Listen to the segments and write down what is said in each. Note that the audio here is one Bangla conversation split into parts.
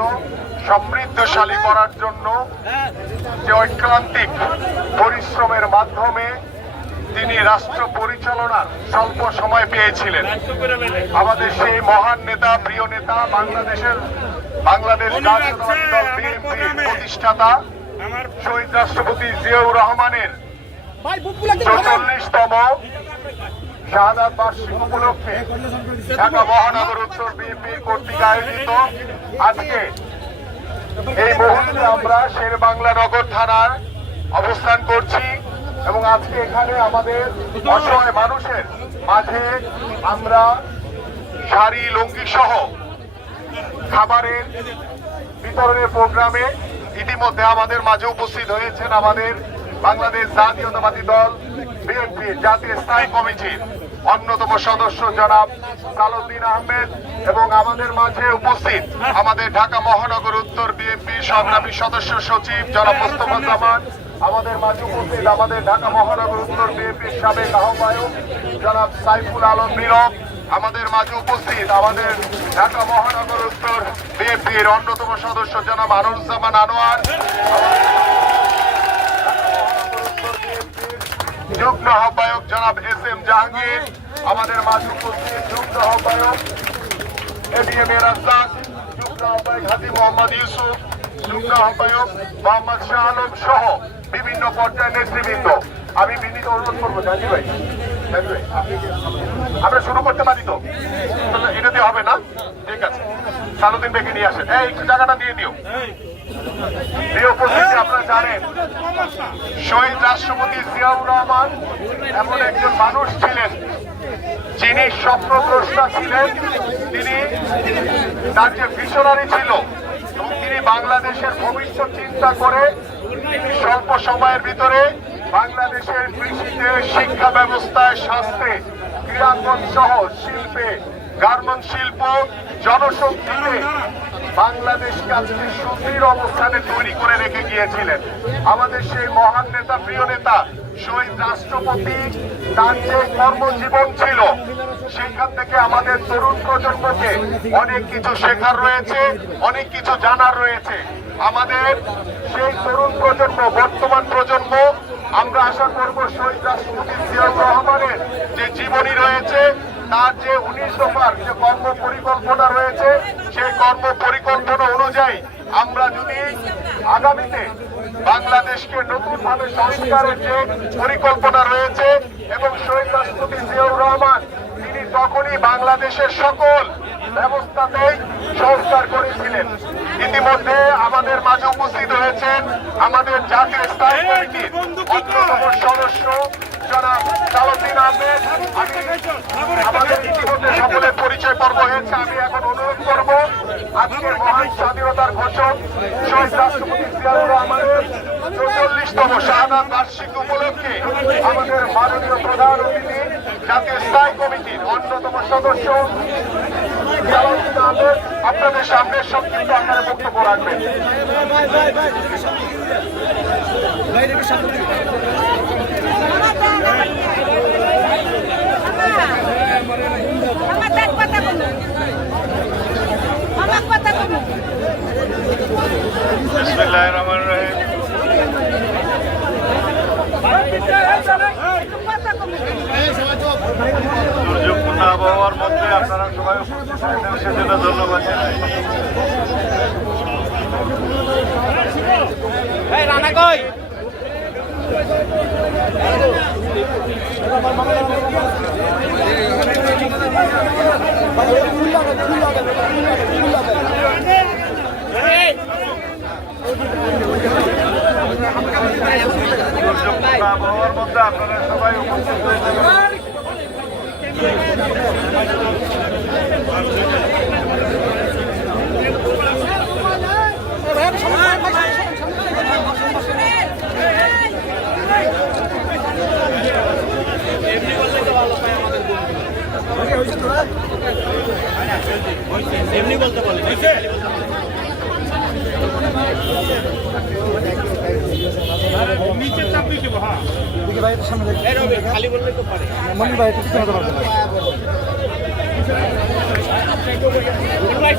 জন্য সমৃদ্ধশালী করার জন্য যে ঐক্রান্তিক পরিশ্রমের মাধ্যমে তিনি রাষ্ট্র পরিচালনার স্বল্প সময় পেয়েছিলেন। আমাদের সেই মহান নেতা প্রিয় নেতা বাংলাদেশের বাংলাদেশ প্রতিষ্ঠাতা শহীদ রাষ্ট্রপতি জিয়াউর রহমানের চৌচল্লিশতম শাহাদাত বার্ষিক উপলক্ষে ঢাকা মহানগর উত্তর বিএনপির কর্তৃক আয়োজিত আজকে এই মুহূর্তে আমরা শের বাংলা নগর থানার অবস্থান করছি এবং আজকে এখানে আমাদের অসহায় মানুষের মাঝে আমরা শাড়ি, লুঙ্গি সহ খাবারের বিতরণের প্রোগ্রামে ইতিমধ্যে আমাদের মাঝে উপস্থিত হয়েছেন আমাদের বাংলাদেশ জাতীয়তাবাদী দল, বিএনপি জাতীয় স্থায়ী কমিটির অন্যতম সদস্য জনাব সালুদ্দিন আহমেদ এবং আমাদের মাঝে উপস্থিত আমাদের ঢাকা মহানগর উত্তর বিএনপি সংগ্রামী সদস্য সচিব জনাব মোস্তফা জামান, আমাদের মাঝে উপস্থিত আমাদের ঢাকা মহানগর উত্তর বিএনপির সাবেক আহ্বায়ক জনাব সাইফুল আলম নীরব, আমাদের মাঝে উপস্থিত আমাদের ঢাকা মহানগর উত্তর বিএনপির অন্যতম সদস্য জনাব আনুরুজ্জামান আনোয়ার যুগ্ম আহ্বায়ক জনাব এস এম জাহাঙ্গীর, আমাদের মাঝে উপস্থিত যুগ্ম আহ্বায়ক এডিএম এ রাজ্জাক, যুগ্ম আহ্বায়ক হাজি মোহাম্মদ ইউসুফ, যুগ্ম আহ্বায়ক মোহাম্মদ শাহ আলম সহ বিভিন্ন পর্যায়ের নেতৃবৃন্দ। আমি বিনীত অনুরোধ করব জানি ভাই আমরা শুরু করতে পারি তো? এটা দিয়ে হবে না? ঠিক আছে। সালুদ্দিন বেগে নিয়ে আসেন। এই জায়গাটা দিয়ে দিও। উপস্থিতি, আপনারা জানেন, শহীদ রাষ্ট্রপতি জিয়াউর রহমান এমন একজন মানুষ ছিলেন যিনি স্বপ্নদ্রষ্টা ছিলেন, তিনি তার যে ভিশনারি ছিল তিনি বাংলাদেশের ভবিষ্যৎ চিন্তা করে স্বল্প সময়ের ভিতরে বাংলাদেশের কৃষিতে, শিক্ষা ব্যবস্থায়, স্বাস্থ্যে, ক্রীড়াঙ্গন সহ শিল্পে গার্মেন্ট শিল্প, জনশক্তিতে বাংলাদেশকে আজকে সুদৃঢ় অবস্থানে তৈরি করে রেখে গিয়েছিলেন। আমাদের সেই মহান নেতা, প্রিয় নেতা, শহীদ রাষ্ট্রপতি, তার যে কর্মজীবন ছিল, সেখান থেকে আমাদের তরুণ প্রজন্মকে অনেক কিছু শেখার রয়েছে, অনেক কিছু জানার রয়েছে। আমাদের সেই তরুণ প্রজন্ম, বর্তমান প্রজন্ম, আমরা আশা করব শহীদ রাষ্ট্রপতি জিয়াউর রহমানের যে জীবনী রয়েছে তার যে উনিশ দফার যে কর্ম পরিকল্পনা রয়েছে, সেই কর্ম পরিকল্পনা অনুযায়ী আমরা যদি আগামীতে বাংলাদেশকে নতুন ভাবে সংস্কারের যে পরিকল্পনা রয়েছে এবং শহীদ রাষ্ট্রপতি জিয়াউর রহমান, তিনি তখনই বাংলাদেশের সকল ব্যবস্থাতেই সংস্কার করেছিলেন। ইতিমধ্যে আমাদের মাঝে উপস্থিত হয়েছেন আমাদের জাতীয় স্থায়ী কমিটির অন্যতম সদস্য, জনাব সালুদ্দিন আহমেদ আমি আমাদের ইতিমধ্যে সকলের পর্ব হয়েছে আমি এখন অনুরোধ করব, আজকের মহান স্বাধীনতার ঘোষক, শহীদ রাষ্ট্রপতি জিয়াউর রহমানের চৌচল্লিশতম শাহাদাত বার্ষিক উপলক্ষে আমাদের মাননীয় প্রধান অতিথি, জাতীয় স্থায়ী কমিটির অন্যতম সদস্য। আপনাদের সামনে সংক্ষিপ্ত আকারে বক্তব্য রাখবেন। কথা বলো আমার কথা বলো বিসমিল্লাহির রহমানির রহিম দুর্যোগপূর্ণ আবহাওয়ার মধ্যে আপনারা সবাই সেজন্য ধন্যবাদ জানাই। রানা কই? আবহাওয়ার আপনারা সবাই উপস্থিত হয়েছেন মনি ভাই একটু শোনাতে মাইক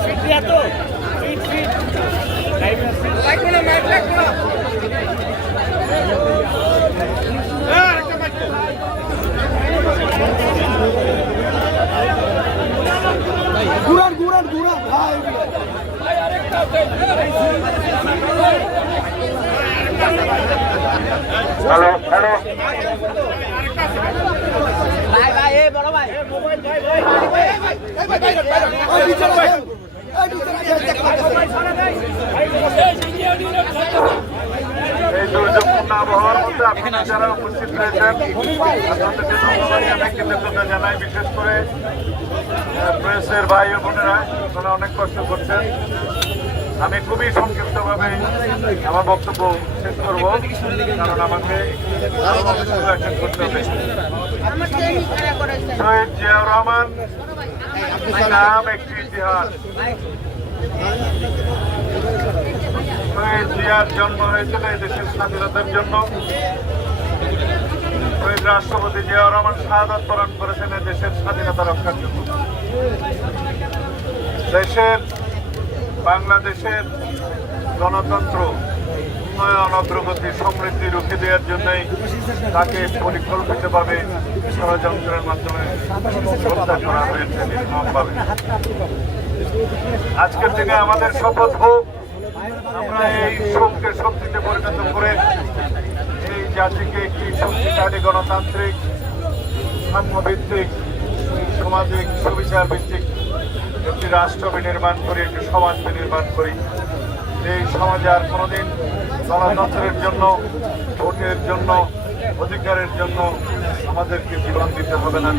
এই দুর্যোগপূর্ণ আবহাওয়ার উপস্থিত রয়েছেন আপনাদেরকে জানাই বিশেষ ভাই ও বোনেরা আপনারা অনেক কষ্ট করছেন আমি খুবই সংক্ষিপ্তভাবে আমার বক্তব্য শেষ করব, কারণ আমাকে শহীদ জিয়াউর রহমান নাম একটি ইতিহাস। শহীদ জিয়ার জন্ম হয়েছিল এই দেশের স্বাধীনতার জন্য। শহীদ রাষ্ট্রপতি জিয়াউর রহমান শাহাদত বরণ করেছেন দেশের স্বাধীনতা রক্ষার জন্য। দেশের বাংলাদেশের গণতন্ত্র, উন্নয়ন, অগ্রগতি, সমৃদ্ধি রুখে দেওয়ার জন্যই তাকে পরিকল্পিতভাবে ষড়যন্ত্রের মাধ্যমে হত্যা করা হয়েছে নির্মমভাবে। আজকের দিনে আমাদের শপথ হোক, আমরা এই শোককে শক্তিতে পরিণত করে এই জাতিকে একটি শক্তিশালী গণতান্ত্রিক, সাম্যভিত্তিক, সামাজিক সুবিচার ভিত্তিক একটি রাষ্ট্র বিনির্মাণ করি, একটি সমাজ বিনির্মাণ করি। এই সমাজে আর কোনোদিন গণতন্ত্রের জন্য, ভোটের জন্য, অধিকারের জন্য আমাদেরকে জীবন দিতে হবে না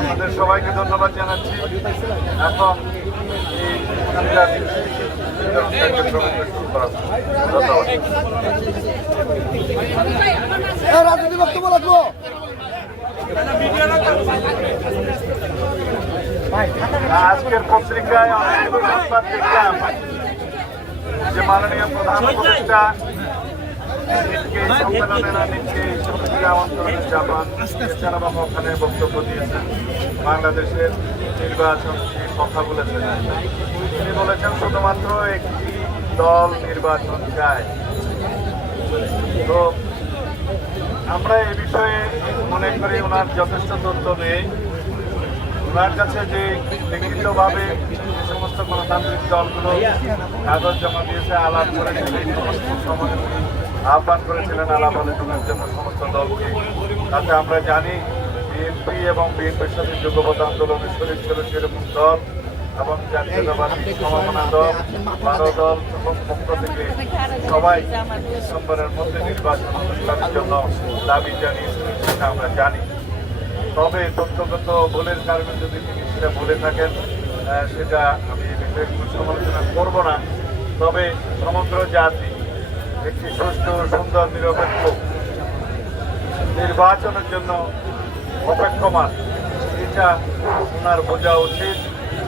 আপনাদের সবাইকে ধন্যবাদ জানাচ্ছি। এখন। রাজনীতি বক্তব্য রাখব। আজকের পত্রিকায় অনেক সংবাদ দেখলাম যে মাননীয় প্রধান উপদেষ্টা বক্তব্য দিয়েছেন। বাংলাদেশের নির্বাচন কথা বলেছেন। তিনি বলেছেন, শুধুমাত্র একটি দল নির্বাচন চায়। তো আমরা এ বিষয়ে মনে করি ওনার যথেষ্ট তথ্য নেই। ওনার কাছে যে লিখিতভাবে যে সমস্ত গণতান্ত্রিক দলগুলো কাগজ জমা দিয়েছে, আলাপ করেছে, এই সমস্ত সময় আহ্বান করেছিলেন আলাপ আলোচনার জন্য সমস্ত দলকে। তাতে আমরা জানি বিএনপি এবং বিএনপির সাথে যুগপথ আন্দোলনের শরীর ছিল সেরকম দল এবং জাতীয়তাবাদী সমমনা দল, বারো দল এবং পক্ষ থেকে সবাই ডিসেম্বরের মধ্যে নির্বাচন অনুষ্ঠানের জন্য দাবি জানিয়েছেন সেটা আমরা জানি। তবে তথ্যগত ভুলের কারণে যদি তিনি সেটা বলে থাকেন সেটা আমি সমালোচনা করব না। তবে সমগ্র জাতি একটি সুষ্ঠু, সুন্দর, নিরপেক্ষ নির্বাচনের জন্য অপেক্ষমান। এটা ওনার বোঝা উচিত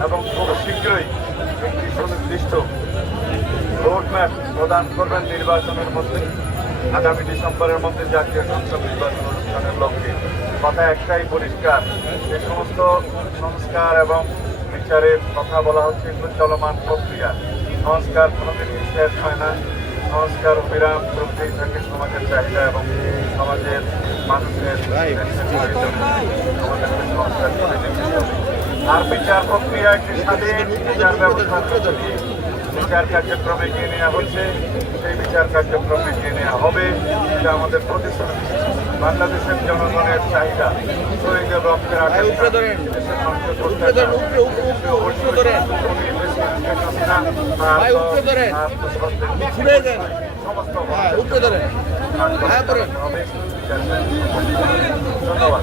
এবং খুব শীঘ্রই একটি সুনির্দিষ্ট রোডম্যাপ প্রদান করবেন নির্বাচনের মধ্যে। আগামী ডিসেম্বরের মধ্যে জাতীয় সংসদ নির্বাচন অনুষ্ঠানের লক্ষ্যে। কথা একটাই পরিষ্কার, যে সমস্ত সংস্কার এবং বিচারের কথা বলা হচ্ছে এগুলো চলমান প্রক্রিয়া। সংস্কার কোনোদিন শেষ হয় না। সংস্কার বিরাম করতেই থাকে সমাজের চাহিদা এবং সমাজের মানুষের সংস্কার। আর বিচার প্রক্রিয়া একটি স্বাধীন বিচার ব্যবস্থা বিচার কার্যক্রম এগিয়ে নেওয়া হচ্ছে, সেই বিচার কার্যক্রম এগিয়ে নেওয়া হবে। এটা আমাদের প্রতিশ্রুতি। বাংলাদেশের জনগণের চাহিদা শহীদের রক্তের ধন্যবাদ।